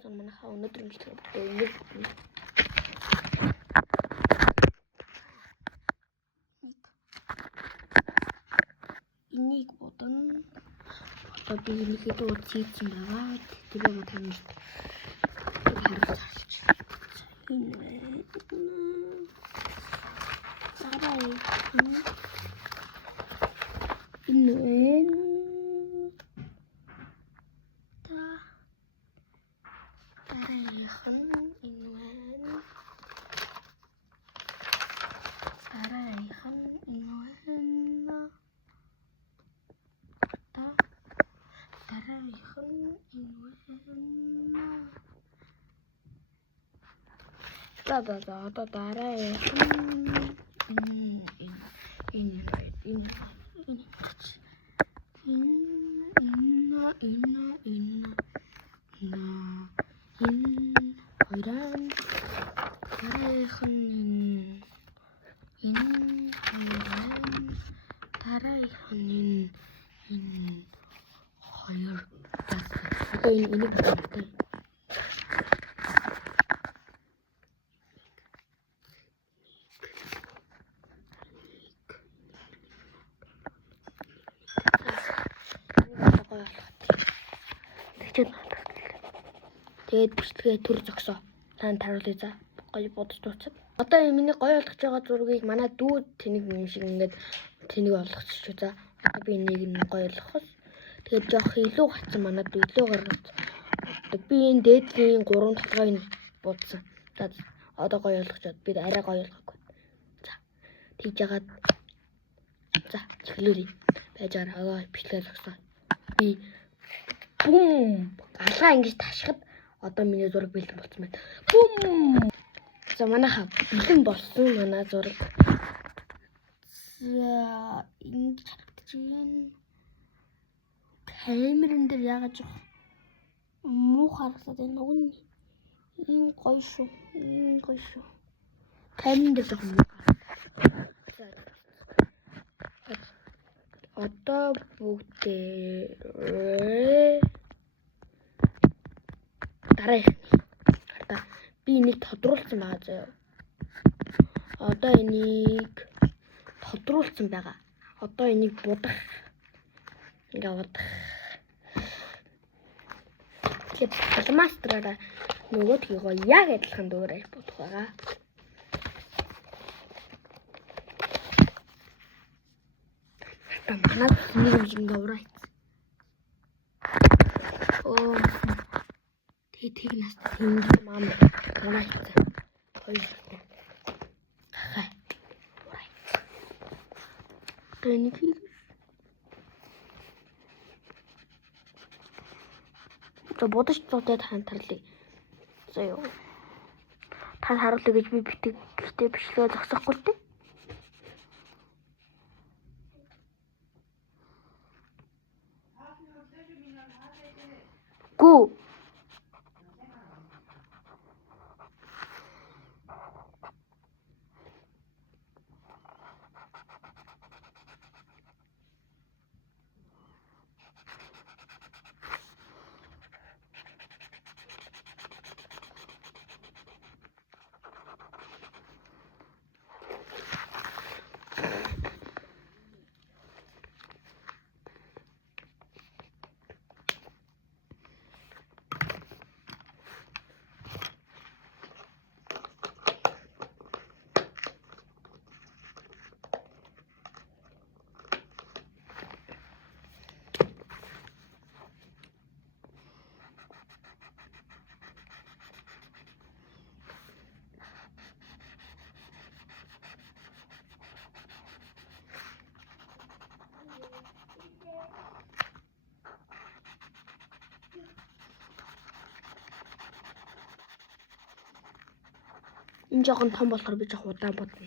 спонсор манайхаа өнөөдөр имлэг энийг бодно. Одоо би энийг хэд үзсэн байгаа. Тэрийг таньд харуулж. Энэ одоо тэгээд бичлэгээ төр зогсоо. Танд харуулъя за. Гоё бодож дуусах. Одоо миний гоё болгож байгаа зургийг манай дүү тэнийг юм шиг ингээд тэнийг болгочих за. Одоо би энийг нь гоё болгохос. Тэгээд жоох илүү гацсан манай дүү илүү гаргаж. Би энэ дээдлийн 3 толгойн буудсан. За одоо гоё болгочоод бид арай гоё болгохгүй. За. Тэгж ягаад за чиглүүлээ. Байж байгаа бичлэгээ зогсоо. Би бум алгаа ингэж ташхад одоо миний зураг бэлэн болсон байна. Бум. За манайха бэлэн болсон манай зураг. За ингэж харагдаж байна. Камерын дээр яагаад жоо муу харагдаад байна уу? Энэ гоё шүү. Камерын дээр жоо муу. Одоо бүгдээ дараа би энийг тодруулсан байгаа заяа. Одоо энийг тодруулсан байгаа. Одоо энийг будах. Ингээ будах. Тэгээд мастраараа нөгөөдгийгоо яг адилхан дүүрээр будах байгаа. Манад нэг юм давраа. Оо. Тэг нас тэнд мам давраа. Хоёр. Хаа. Тэнийг то бодож цуутай хантарлыг. За ёо. Та харуулъя гэж би битээ бичлэгээ зогсоохгүй л дээ. Гүү. Энэ жоохон том болохоор би жоох удаан бодно.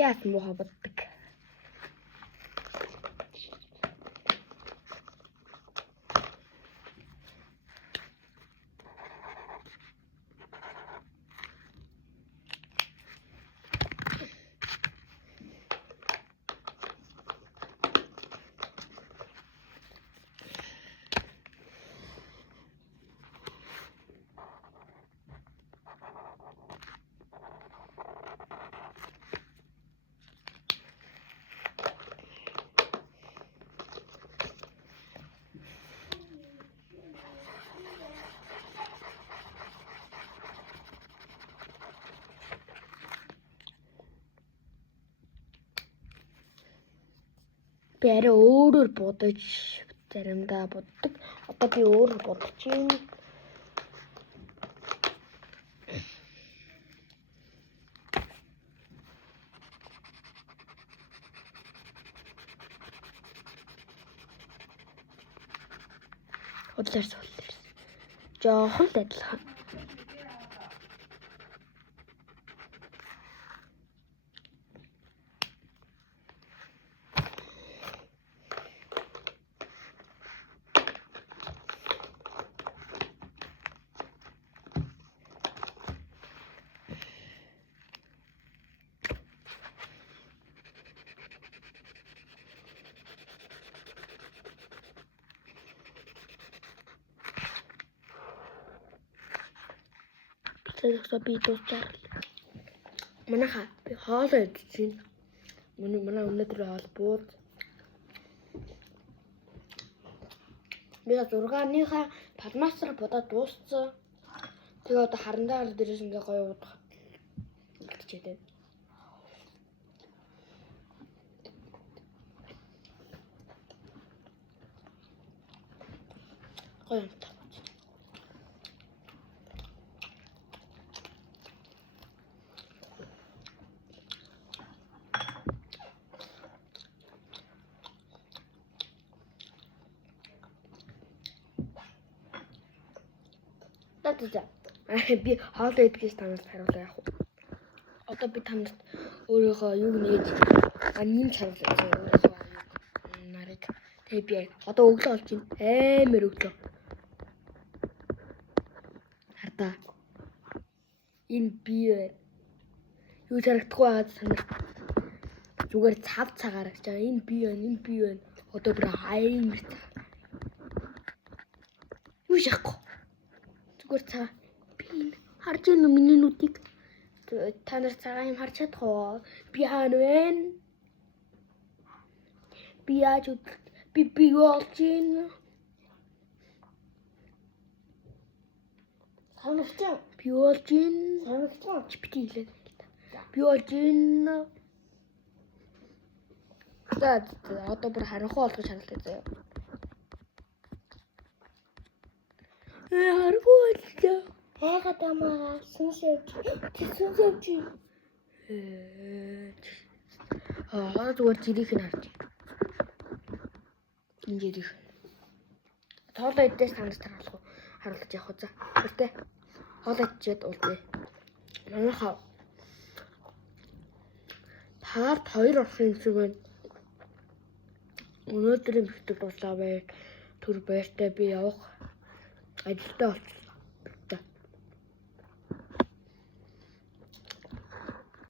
Би бас муухай боддог. Би арай өөрөөр бодож заримдаа боддог. Одоо би өөрөөр бодож юм. Худлаарс. Жоохон л адилхан. Тэгэхээр би дуусчаар. Манайха би хоолоо идэж байна. Манай өнөөдөр хоол бууд. Би 6-ныхаа падмастер бодоод дууссан. Тэгээ одоо харандаа дээрээс ингээ гоё удах. Тэгчээд. Гоё юм. Би хоолой идэгээс танаас хариулаа яах вэ? Одоо би танаас өөрийнхөө юг нээж нэмж харуулъя өөрийнхөө нарыг. Тэгээ би одоо өглөө болж байна. Амар өглөө. Хардаа. Энэ би юу харагдахгүй байгаад санаа. Зүгээр цав цагаар гэж байгаа. Энэ би байна. Одоо бүр амар цаг. Юу шахахгүй. Зүгээр цаа. Би харж байна миний нүдийг. Та нар цагаан юм харж чадах уу? Би хаана вэ? Би яаж би болж байна? Санагчаа. Би болж байна. Санагчаа. Чипти хэлээд. Би болж байна. За одоо бүр харанхуй болгож харуулъя заяа. Харанхуй боллоо. Яагаад амаа сүнсэвч. Зүгээр жирийг нь харж. Энэ жирийг. Тоолоо идээс танаас харуулж явах уу за. Үртэй. Хоолой идчихэд уулзъя. Манайхаа part 2 орсон шиг байна. Өнөөдрийн бэлтгэл дуслаа бай. Түр баяртай би явах. Ажилдаа болчихсон.